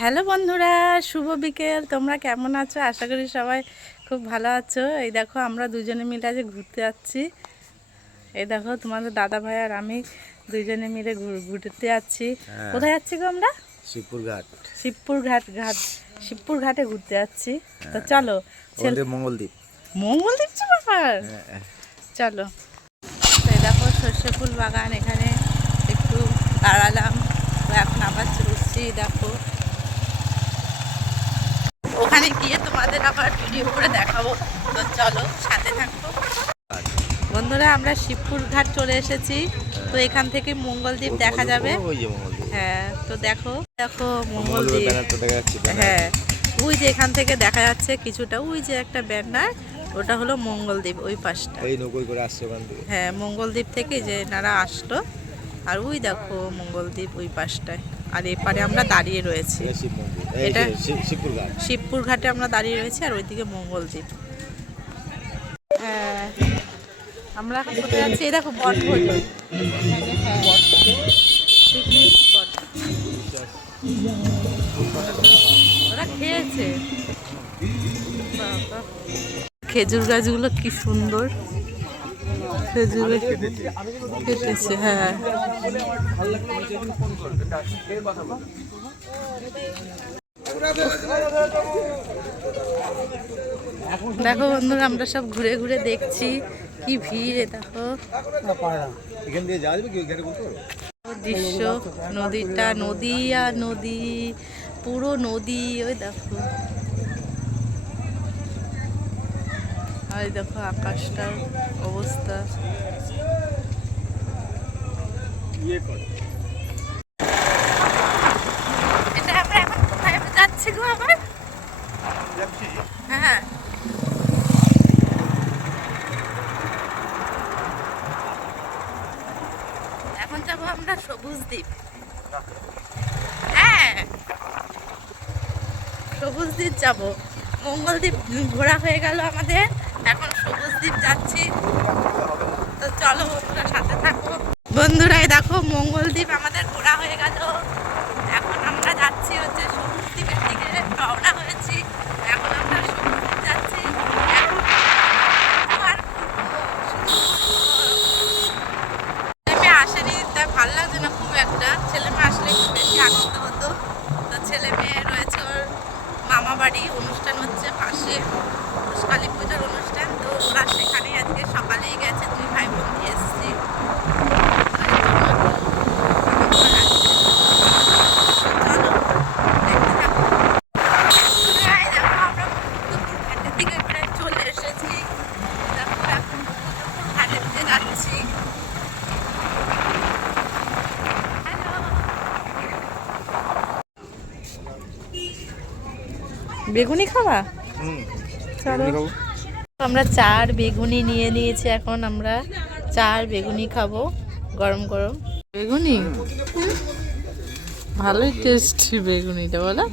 Hello বন্ধুরা, শুভ বিকেল। তোমরা কেমন আছো? আশা করি সবাই খুব ভালো আছো। এই দেখো আমরা দুজনে মিলে আজ ঘুরতে যাচ্ছি। এই দেখো তোমাদের দাদা ভাই আর আমি দুজনে মিলে ঘুরতে যাচ্ছি। কোথায় যাচ্ছি গো আমরা? শিবপুর ঘাট। শিবপুর ঘাটে ঘুরতে যাচ্ছি। তো চলো। মঙ্গলদ্বীপ মঙ্গলদ্বীপ ব্যাপার, চলো। এই দেখো সর্ষে ফুল বাগান, এখানে একটু দাঁড়ালাম, এখন আবার চলছি। দেখো ওখানে গিয়ে তোমাদের আবার ভিডিও করে দেখাবো। তো চলো, সাথে থাকো বন্ধুরা। আমরা শিবপুর ঘাট চলে এসেছি। তো এখান থেকে মঙ্গলদ্বীপ দেখা যাবে। হ্যাঁ, তো দেখো দেখো মঙ্গলদ্বীপ। হ্যাঁ, ওই যে এখান থেকে দেখা যাচ্ছে কিছুটা, ওই যে একটা ব্যানার, ওটা হলো মঙ্গলদ্বীপ। ওই পাশটা হ্যাঁ, মঙ্গলদ্বীপ থেকে যে নারা আসলো। আর ওই দেখো মঙ্গলদ্বীপ ওই পাশটায়, আর এপারে আমরা দাঁড়িয়ে রয়েছি। এটা শিবপুর ঘাটে আমরা দাঁড়িয়ে রয়েছি, আর ওইদিকে মঙ্গলদ্বীপ। হ্যাঁ, আমরা এখন কোথায় যাচ্ছি? এই দেখো বনভোজন, পিকনিক স্পট। ওরা খেয়েছে। খেজুর গাছগুলো কি সুন্দর, খেজুর কেটেছে। হ্যাঁ, দেখো বন্ধুরা, আমরা সব ঘুরে ঘুরে দেখছি কি ভিড়। দেখো দৃশ্য, নদীটা, নদী আর নদী, পুরো নদী। ওই দেখো, আর দেখো আকাশটার অবস্থা। এটা আমরা এখন কোথায় যাচ্ছি গো আবার? হ্যাঁ, এখন যাবো আমরা সবুজ দ্বীপ। হ্যাঁ, সবুজ দ্বীপ যাবো। মঙ্গলদ্বীপ ঘোরা হয়ে গেল আমাদের, এখন সবুজ দ্বীপ যাচ্ছি। তো চলো বন্ধুরা, সাথে থাকো। বন্ধুরা এই দেখো মঙ্গলদ্বীপ আমাদের ঘোরা হয়ে গেল। এখন আমরা যাচ্ছি হচ্ছে সবুজ দ্বীপের দিকে, রওনা হয়েছি। এখন আমরা সবুজ দ্বীপ যাচ্ছি। ছেলে আসেনি, তাই ভালো লাগছে না খুব একটা। ছেলে মেয়ে আসলে একটু বেশি আনন্দ হতো। তো ছেলে মেয়ে রয়েছে, ওর মামা বাড়ি অনুষ্ঠান হচ্ছে পাশে, কালী পুজোর অনুষ্ঠান। তো ওরা সেখানেই আজকে সকালেই গেছে, দুই ভাই বোন দিয়ে এসেছি। চলে এসেছি, দেখো এখন ঘাটের দিকে যাচ্ছি। বেগুনি খাওয়া, চলো। আমরা 4 বেগুনি নিয়ে নিয়েছি, এখন আমরা 4 বেগুনি খাবো গরম গরম। বেগুনি ভালোই টেস্টি বেগুনিটা, বলো।